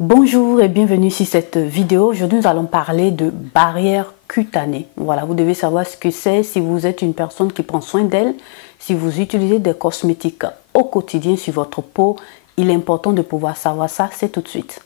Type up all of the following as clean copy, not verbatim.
Bonjour et bienvenue sur cette vidéo. Aujourd'hui, nous allons parler de barrière cutanée. Voilà, vous devez savoir ce que c'est si vous êtes une personne qui prend soin d'elle, si vous utilisez des cosmétiques au quotidien sur votre peau. Il est important de pouvoir savoir ça, c'est tout de suite.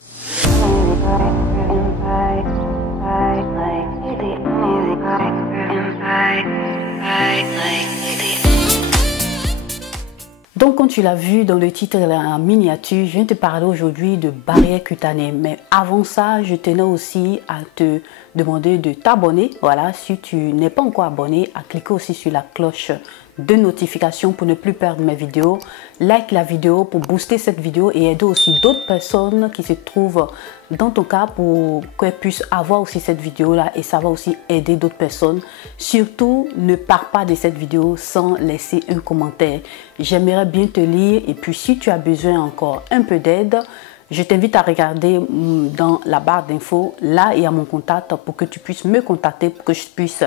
Donc, comme tu l'as vu dans le titre de la miniature, je viens te parler aujourd'hui de barrière cutanée. Mais avant ça, je tenais aussi à te demander de t'abonner. Voilà, si tu n'es pas encore abonné, à cliquer aussi sur la cloche de notification pour ne plus perdre mes vidéos. Like la vidéo pour booster cette vidéo et aider aussi d'autres personnes qui se trouvent dans ton cas pour qu'elles puissent avoir aussi cette vidéo là et ça va aussi aider d'autres personnes. Surtout, ne pars pas de cette vidéo sans laisser un commentaire. J'aimerais bien te lire et puis si tu as besoin encore un peu d'aide, je t'invite à regarder dans la barre d'infos. Là, il y a mon contact pour que tu puisses me contacter, pour que je puisse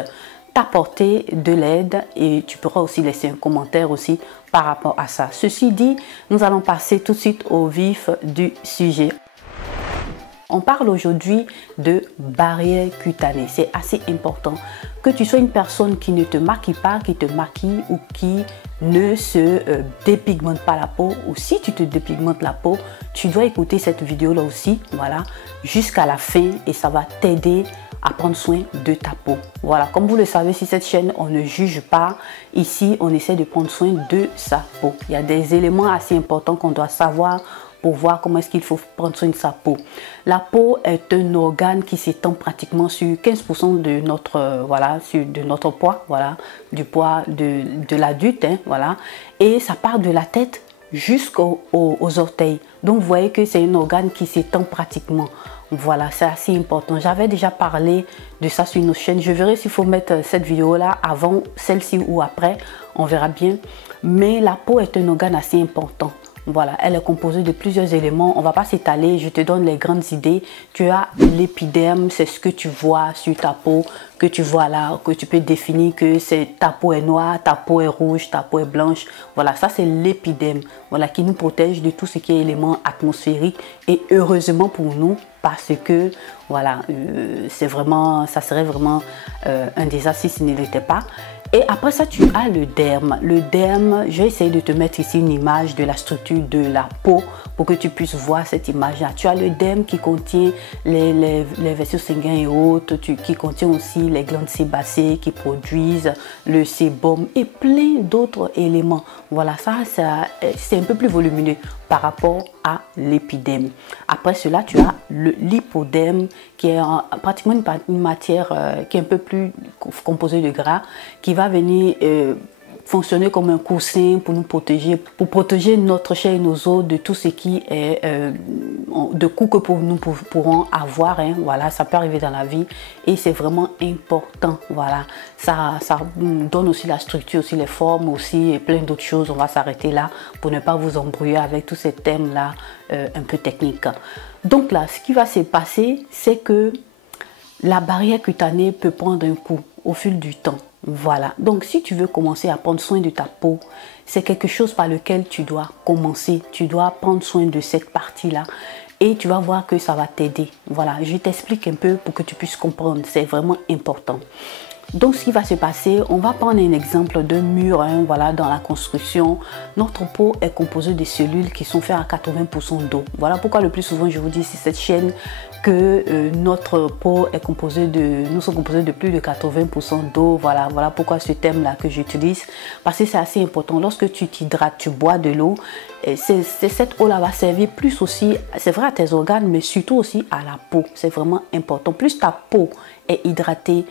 t'apporter de l'aide et tu pourras aussi laisser un commentaire aussi par rapport à ça. Ceci dit, nous allons passer tout de suite au vif du sujet. On parle aujourd'hui de barrière cutanée. C'est assez important que tu sois une personne qui ne te maquille pas, qui te maquille ou qui ne se dépigmente pas la peau. Ou si tu te dépigmentes la peau, tu dois écouter cette vidéo là aussi, voilà, jusqu'à la fin et ça va t'aider à prendre soin de ta peau. Voilà, comme vous le savez, sur cette chaîne, on ne juge pas. Ici, on essaie de prendre soin de sa peau. Il y a des éléments assez importants qu'on doit savoir pour voir comment est-ce qu'il faut prendre soin de sa peau. La peau est un organe qui s'étend pratiquement sur 15% de notre, de notre poids, voilà, du poids de l'adulte, hein, voilà. Et ça part de la tête jusqu'aux orteils. Donc, vous voyez que c'est un organe qui s'étend pratiquement. Voilà, c'est assez important. J'avais déjà parlé de ça sur nos chaînes. Je verrai s'il faut mettre cette vidéo-là avant celle-ci ou après. On verra bien. Mais la peau est un organe assez important. Voilà, elle est composée de plusieurs éléments. On ne va pas s'étaler, je te donne les grandes idées. Tu as l'épiderme, c'est ce que tu vois sur ta peau, que tu vois là, que tu peux définir que ta peau est noire, ta peau est rouge, ta peau est blanche. Voilà, ça c'est l'épiderme, voilà, qui nous protège de tout ce qui est éléments atmosphériques. Et heureusement pour nous, parce que voilà, ça serait vraiment un désastre si ce ne l'était pas. Et après ça, tu as le derme. Le derme, je vais essayer de te mettre ici une image de la structure de la peau pour que tu puisses voir cette image-là. Tu as le derme qui contient les vaisseaux sanguins et autres, qui contient aussi les glandes sébacées qui produisent le sébum et plein d'autres éléments. Voilà, ça c'est un peu plus volumineux par rapport à l'épiderme. Après cela, tu as l'hypoderme qui est pratiquement une matière qui est un peu plus composée de gras, qui va venir fonctionner comme un coussin pour nous protéger, pour protéger notre chair et nos os de tout ce qui est de coups que nous pourrons avoir, hein. Voilà, ça peut arriver dans la vie et c'est vraiment important. Voilà, ça donne aussi la structure, aussi les formes aussi et plein d'autres choses. On va s'arrêter là pour ne pas vous embrouiller avec tous ces thèmes là un peu techniques. Donc là, ce qui va se passer, c'est que la barrière cutanée peut prendre un coup au fil du temps. Voilà, donc si tu veux commencer à prendre soin de ta peau, c'est quelque chose par lequel tu dois commencer. Tu dois prendre soin de cette partie-là et tu vas voir que ça va t'aider. Voilà, je t'explique un peu pour que tu puisses comprendre. C'est vraiment important. Donc, ce qui va se passer, on va prendre un exemple d'un mur, hein, voilà, dans la construction. Notre peau est composée de cellules qui sont faites à 80% d'eau. Voilà pourquoi le plus souvent, je vous dis sur cette chaîne que notre peau est composée nous sommes composés de plus de 80% d'eau. Voilà pourquoi ce thème-là que j'utilise. Parce que c'est assez important. Lorsque tu t'hydrates, tu bois de l'eau, cette eau-là va servir plus aussi, c'est vrai à tes organes, mais surtout aussi à la peau. C'est vraiment important. Plus ta peau est hydratée,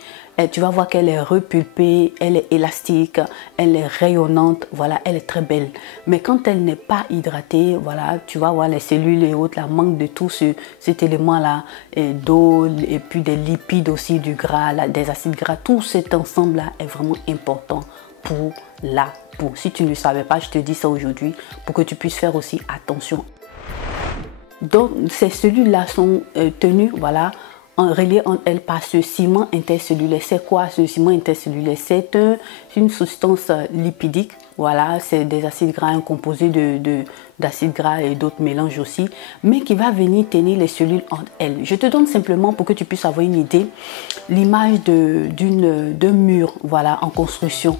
tu vas voir qu'elle est repulpée, elle est élastique, elle est rayonnante, voilà, elle est très belle. Mais quand elle n'est pas hydratée, voilà, tu vas voir les cellules et autres, là, manque de tout cet élément-là, d'eau et puis des lipides aussi, du gras, là, des acides gras, tout cet ensemble-là est vraiment important pour la peau. Si tu ne le savais pas, je te dis ça aujourd'hui pour que tu puisses faire aussi attention. Donc, ces cellules-là sont tenues, voilà, reliées entre elles par ce ciment intercellulaire. C'est quoi ce ciment intercellulaire? C'est une substance lipidique. Voilà, c'est des acides gras, un composé d'acides gras et d'autres mélanges aussi, mais qui va venir tenir les cellules entre elles. Je te donne simplement pour que tu puisses avoir une idée, l'image d'un mur, voilà, en construction.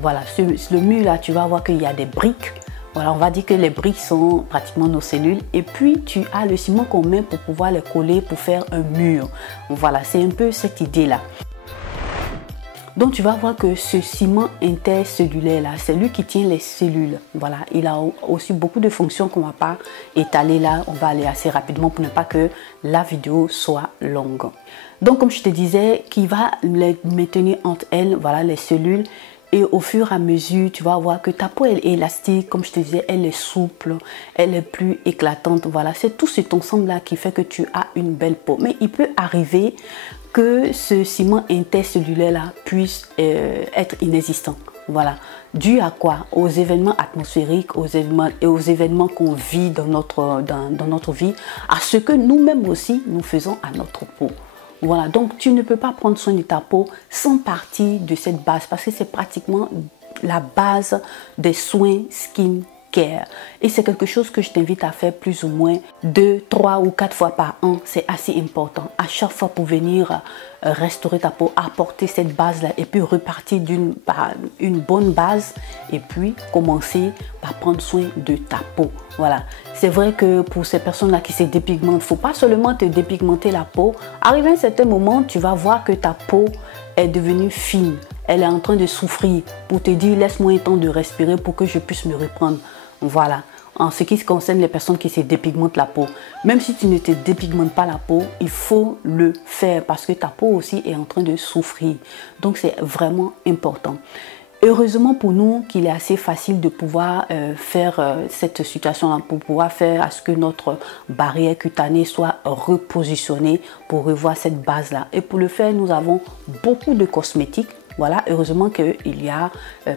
Voilà, le mur là, tu vas voir qu'il y a des briques. Voilà, on va dire que les briques sont pratiquement nos cellules. Et puis, tu as le ciment qu'on met pour pouvoir les coller pour faire un mur. Voilà, c'est un peu cette idée-là. Donc, tu vas voir que ce ciment intercellulaire-là, c'est lui qui tient les cellules. Voilà, il a aussi beaucoup de fonctions qu'on ne va pas étaler là. On va aller assez rapidement pour ne pas que la vidéo soit longue. Donc, comme je te disais, qui va les maintenir entre elles, voilà, les cellules. Et au fur et à mesure, tu vas voir que ta peau elle est élastique, comme je te disais, elle est souple, elle est plus éclatante. Voilà, c'est tout cet ensemble-là qui fait que tu as une belle peau. Mais il peut arriver que ce ciment intercellulaire-là puisse être inexistant. Voilà, dû à quoi? Aux événements atmosphériques, aux événements qu'on vit dans notre vie, à ce que nous-mêmes aussi nous faisons à notre peau. Voilà, donc tu ne peux pas prendre soin de ta peau sans partir de cette base parce que c'est pratiquement la base des soins skin care. Et c'est quelque chose que je t'invite à faire plus ou moins 2, 3 ou 4 fois par an. C'est assez important. À chaque fois pour venir restaurer ta peau, apporter cette base-là et puis repartir par une bonne base et puis commencer par prendre soin de ta peau. Voilà. C'est vrai que pour ces personnes-là qui se dépigmentent, il ne faut pas seulement te dépigmenter la peau. Arrivé à un certain moment, tu vas voir que ta peau est devenue fine. Elle est en train de souffrir pour te dire laisse-moi un temps de respirer pour que je puisse me reprendre. Voilà, en ce qui concerne les personnes qui se dépigmentent la peau. Même si tu ne te dépigmentes pas la peau, il faut le faire parce que ta peau aussi est en train de souffrir. Donc c'est vraiment important. Heureusement pour nous qu'il est assez facile de pouvoir faire cette situation-là, pour pouvoir faire à ce que notre barrière cutanée soit repositionnée pour revoir cette base-là. Et pour le faire, nous avons beaucoup de cosmétiques. Voilà, heureusement qu'il y a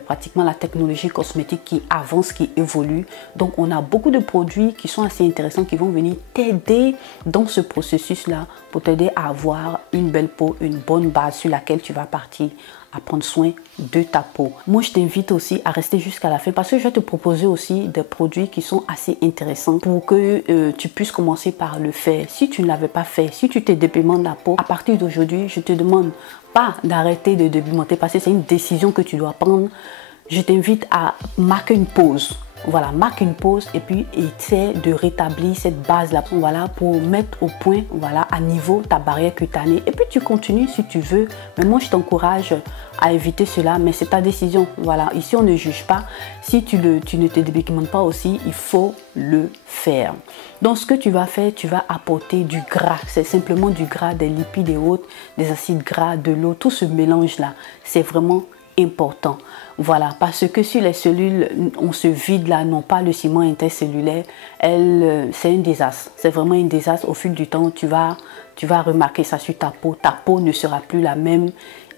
pratiquement la technologie cosmétique qui avance, qui évolue. Donc, on a beaucoup de produits qui sont assez intéressants, qui vont venir t'aider dans ce processus-là pour t'aider à avoir une belle peau, une bonne base sur laquelle tu vas partir à prendre soin de ta peau. Moi, je t'invite aussi à rester jusqu'à la fin parce que je vais te proposer aussi des produits qui sont assez intéressants pour que tu puisses commencer par le faire. Si tu ne l'avais pas fait, si tu te dépigmentes la peau, à partir d'aujourd'hui, je te demande pas d'arrêter de dépigmenter parce que c'est une décision que tu dois prendre. Je t'invite à marquer une pause. Voilà, marque une pause et puis essaie de rétablir cette base-là, voilà, pour mettre au point, voilà, à niveau ta barrière cutanée. Et puis tu continues si tu veux, mais moi je t'encourage à éviter cela, mais c'est ta décision. Voilà, ici on ne juge pas. Si tu ne te dépigmentes pas aussi, il faut le faire. Donc ce que tu vas faire, tu vas apporter du gras. C'est simplement du gras, des lipides et autres, des acides gras, de l'eau, tout ce mélange-là. C'est vraiment important. Voilà, parce que si les cellules, on se vide là, n'ont pas le ciment intercellulaire, c'est un désastre. C'est vraiment un désastre. Au fil du temps, tu vas remarquer ça sur ta peau. Ta peau ne sera plus la même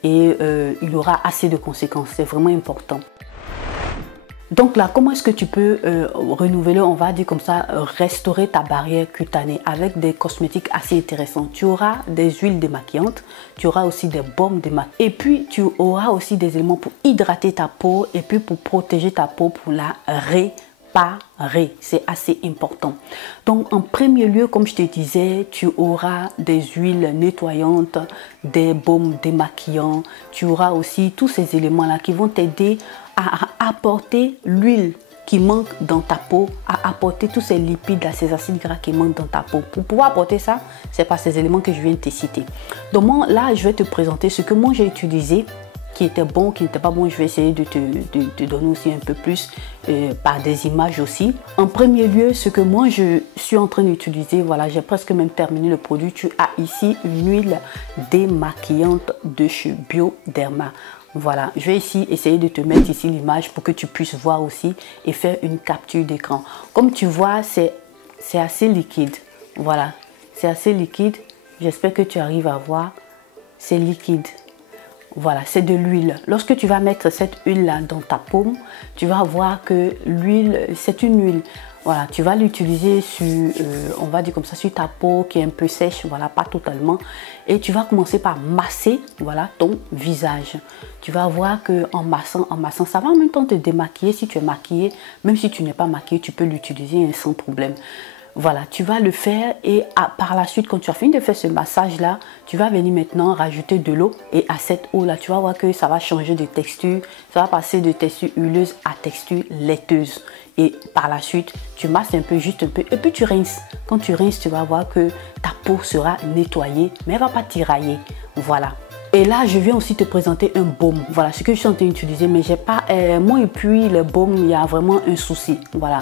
et il y aura assez de conséquences. C'est vraiment important. Donc là, comment est-ce que tu peux renouveler, on va dire comme ça, restaurer ta barrière cutanée avec des cosmétiques assez intéressants. Tu auras des huiles démaquillantes, tu auras aussi des baumes démaquillantes et puis tu auras aussi des éléments pour hydrater ta peau et puis pour protéger ta peau, pour la réparer. C'est assez important. Donc en premier lieu, comme je te disais, tu auras des huiles nettoyantes, des baumes démaquillants, tu auras aussi tous ces éléments-là qui vont t'aider à apporter l'huile qui manque dans ta peau, à apporter tous ces lipides, ces acides gras qui manquent dans ta peau. Pour pouvoir apporter ça, c'est par ces éléments que je viens de te citer. Donc moi, là, je vais te présenter ce que moi j'ai utilisé, qui était bon, qui n'était pas bon. Je vais essayer de te donner aussi un peu plus par des images aussi. En premier lieu, ce que moi je suis en train d'utiliser, voilà, j'ai presque même terminé le produit. Tu as ici une huile démaquillante de chez Bioderma. Voilà, je vais ici essayer de te mettre ici l'image pour que tu puisses voir aussi et faire une capture d'écran. Comme tu vois, c'est assez liquide. Voilà, c'est assez liquide. J'espère que tu arrives à voir. C'est liquide. Voilà, c'est de l'huile. Lorsque tu vas mettre cette huile-là dans ta paume, tu vas voir que l'huile, c'est une huile. Voilà, tu vas l'utiliser sur, on va dire comme ça, sur ta peau qui est un peu sèche, voilà, pas totalement. Et tu vas commencer par masser, voilà, ton visage. Tu vas voir que en massant, ça va en même temps te démaquiller si tu es maquillé. Même si tu n'es pas maquillé, tu peux l'utiliser sans problème. Voilà, tu vas le faire et par la suite, quand tu as fini de faire ce massage-là, tu vas venir maintenant rajouter de l'eau. Et à cette eau-là, tu vas voir que ça va changer de texture. Ça va passer de texture huileuse à texture laiteuse. Et par la suite, tu masses un peu, juste un peu. Et puis tu rinces. Quand tu rinces, tu vas voir que ta peau sera nettoyée, mais elle ne va pas tirailler. Voilà. Et là, je viens aussi te présenter un baume. Voilà ce que je suis en train d'utiliser, mais j'ai pas. Moi et puis le baume, il y a vraiment un souci. Voilà.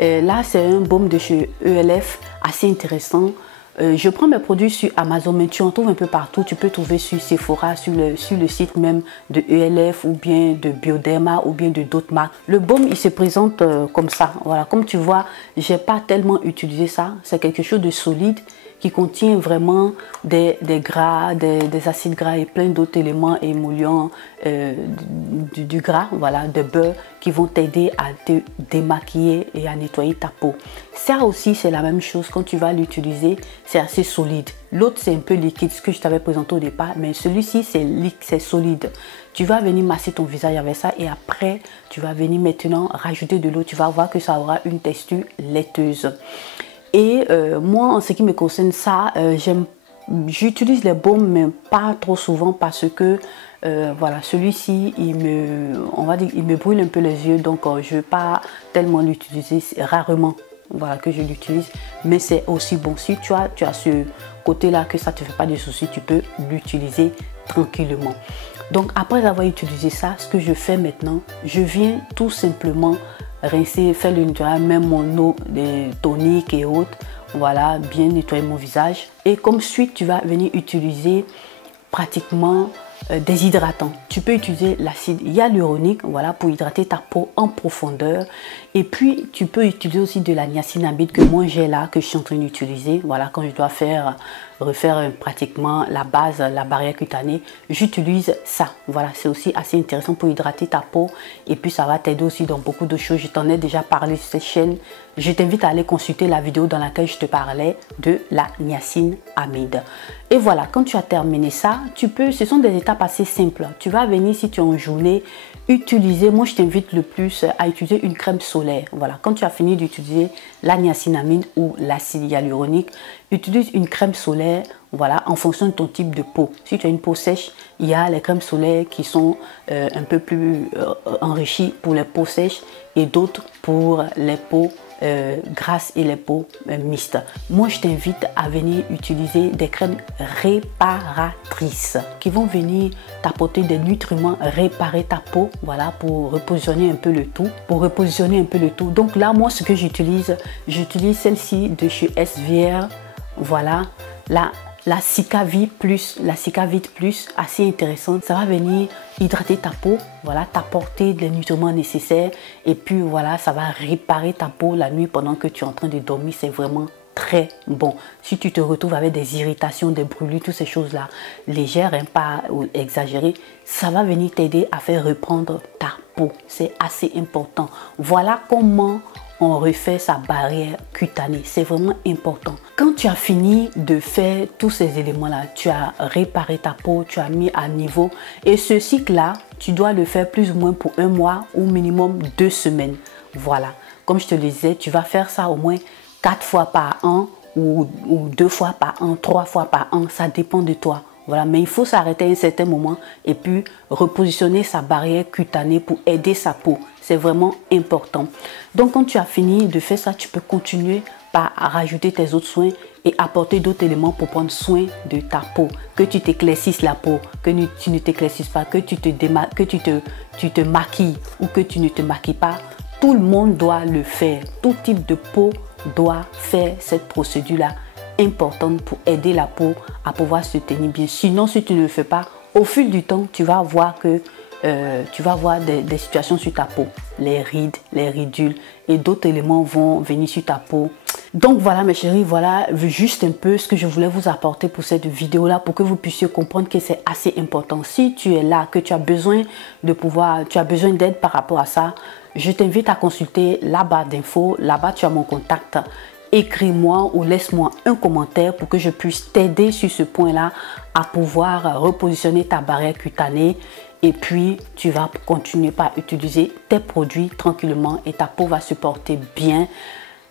Là, c'est un baume de chez ELF, assez intéressant. Je prends mes produits sur Amazon, mais tu en trouves un peu partout. Tu peux trouver sur Sephora, sur le site même de ELF ou bien de Bioderma ou bien de d'autres marques. Le baume, il se présente comme ça. Voilà, comme tu vois, j'ai pas tellement utilisé ça. C'est quelque chose de solide qui contient vraiment des gras, des acides gras et plein d'autres éléments émollients du gras, voilà, de beurre qui vont t'aider à te démaquiller et à nettoyer ta peau. Ça aussi, c'est la même chose quand tu vas l'utiliser, c'est assez solide. L'autre, c'est un peu liquide, ce que je t'avais présenté au départ, mais celui-ci, c'est solide. Tu vas venir masser ton visage avec ça et après, tu vas venir maintenant rajouter de l'eau. Tu vas voir que ça aura une texture laiteuse. Et moi, en ce qui me concerne ça, j'utilise les baumes, mais pas trop souvent parce que voilà, celui-ci, on va dire, il me brûle un peu les yeux, donc je ne vais pas tellement l'utiliser, rarement, voilà, que je l'utilise. Mais c'est aussi bon, si tu as ce côté-là, que ça ne te fait pas de soucis, tu peux l'utiliser tranquillement. Donc après avoir utilisé ça, ce que je fais maintenant, je viens tout simplement rincer, faire le nettoyage, même mon eau tonique et autres, voilà, bien nettoyer mon visage. Et comme suite, tu vas venir utiliser pratiquement des hydratants. Tu peux utiliser l'acide hyaluronique, voilà, pour hydrater ta peau en profondeur. Et puis, tu peux utiliser aussi de la niacinamide que moi j'ai là, que je suis en train d'utiliser. Voilà, quand je dois refaire pratiquement la base, la barrière cutanée, j'utilise ça. Voilà, c'est aussi assez intéressant pour hydrater ta peau. Et puis, ça va t'aider aussi dans beaucoup de choses. Je t'en ai déjà parlé sur cette chaîne. Je t'invite à aller consulter la vidéo dans laquelle je te parlais de la niacinamide. Et voilà, quand tu as terminé ça, ce sont des étapes assez simples. Tu vas venir, si tu es en journée, utiliser, moi je t'invite le plus à utiliser une crème solaire. Voilà, quand tu as fini d'utiliser la niacinamide ou l'acide hyaluronique, utilise une crème solaire, voilà, en fonction de ton type de peau. Si tu as une peau sèche, il y a les crèmes solaires qui sont un peu plus enrichies pour les peaux sèches et d'autres pour les peaux grasses et les peaux mixtes. Moi, je t'invite à venir utiliser des crèmes réparatrices qui vont venir t'apporter des nutriments, réparer ta peau, voilà, pour repositionner un peu le tout. Donc là, moi, ce que j'utilise celle-ci de chez SVR, voilà, la Cicavit Plus, assez intéressante. Ça va venir hydrater ta peau, voilà, t'apporter les nutriments nécessaires et puis voilà, ça va réparer ta peau la nuit pendant que tu es en train de dormir. C'est vraiment très bon. Si tu te retrouves avec des irritations, des brûlures, toutes ces choses-là légères, hein, pas exagérées, ça va venir t'aider à faire reprendre ta peau. C'est assez important. Voilà comment on refait sa barrière cutanée. C'est vraiment important. Quand tu as fini de faire tous ces éléments-là, tu as réparé ta peau, tu as mis à niveau. Et ce cycle-là, tu dois le faire plus ou moins pour un mois ou minimum 2 semaines. Voilà. Comme je te le disais, tu vas faire ça au moins 4 fois par an ou 2 fois par an, 3 fois par an. Ça dépend de toi. Voilà, mais il faut s'arrêter à un certain moment et puis repositionner sa barrière cutanée pour aider sa peau. C'est vraiment important. Donc, quand tu as fini de faire ça, tu peux continuer par rajouter tes autres soins et apporter d'autres éléments pour prendre soin de ta peau. Que tu t'éclaircisses la peau, que tu ne t'éclaircisses pas, que tu te maquilles ou que tu ne te maquilles pas. Tout le monde doit le faire. Tout type de peau doit faire cette procédure-là importante pour aider la peau à pouvoir se tenir bien. Sinon, si tu ne le fais pas, au fil du temps, tu vas voir que tu vas voir des situations sur ta peau, les rides, les ridules et d'autres éléments vont venir sur ta peau. Donc voilà mes chéris, voilà juste un peu ce que je voulais vous apporter pour cette vidéo là pour que vous puissiez comprendre que c'est assez important. Si tu es là, que tu as besoin d'aide par rapport à ça, je t'invite à consulter la barre d'infos. Là-bas, tu as mon contact. Écris-moi ou laisse-moi un commentaire pour que je puisse t'aider sur ce point-là à pouvoir repositionner ta barrière cutanée. Et puis, tu vas continuer par utiliser tes produits tranquillement et ta peau va se porter bien.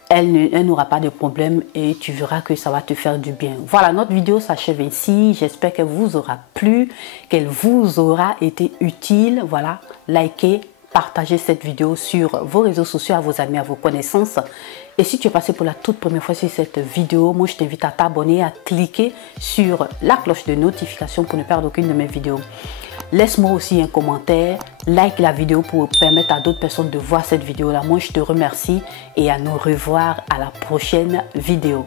Elle n'aura pas de problème et tu verras que ça va te faire du bien. Voilà, notre vidéo s'achève ici. J'espère qu'elle vous aura plu, qu'elle vous aura été utile. Voilà, likez, partagez cette vidéo sur vos réseaux sociaux, à vos amis, à vos connaissances. Et si tu es passé pour la toute première fois sur cette vidéo, moi je t'invite à t'abonner, à cliquer sur la cloche de notification pour ne perdre aucune de mes vidéos. Laisse-moi aussi un commentaire, like la vidéo pour permettre à d'autres personnes de voir cette vidéo-là. Moi je te remercie et à nous revoir à la prochaine vidéo.